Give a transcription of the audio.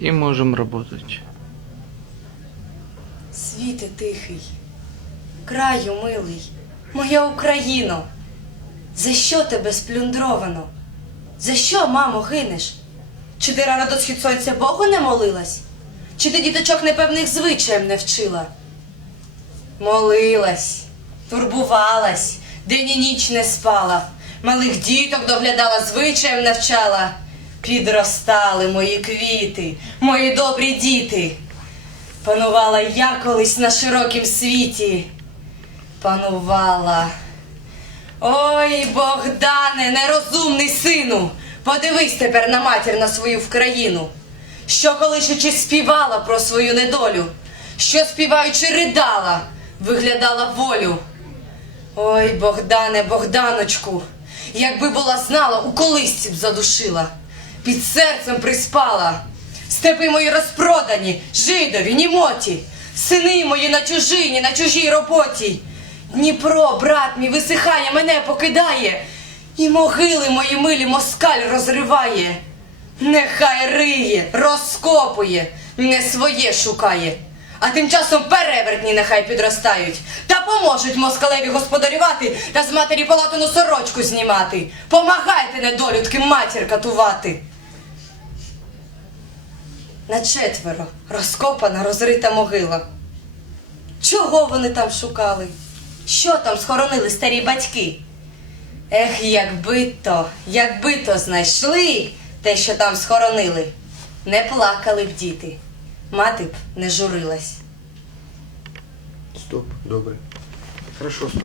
и можем работать. Світе тихий, краю милий, моя Україно, за що тебе сплюндровано? За що, мамо, гинеш? Чи ти рано до схід сонця Богу не молилась? Чи ти діточок непевних звичаєм не вчила? Молилась, турбувалась, день і ніч не спала, малих діток доглядала, звичаєм навчала. Підростали мої квіти, мої добрі діти. Панувала я колись на широкім світі. Панувала. Ой, Богдане, нерозумний сину, подивись тепер на матір на свою вкраїну, що колишучи співала про свою недолю, що співаючи ридала, виглядала волю. Ой, Богдане, Богданочку, якби була знала, у колисці б задушила, під серцем приспала. Степи мої розпродані, жидові, німоті, сини мої на чужині, на чужій роботі. Дніпро, брат мій, висихає, мене покидає, і могили мої милі москаль розриває. Нехай риє, розкопує, не своє шукає. А тим часом перевертні нехай підростають та поможуть москалеві господарювати та з матері полатану сорочку знімати. Помагайте, недолюдки, матір катувати. На четверо розкопана, розрита могила. Чого вони там шукали? Що там схоронили старі батьки? Ех, якби то, якби то знайшли те, що там схоронили, не плакали б діти, мати б не журилась. Стоп, добре. Хорошо, стоп.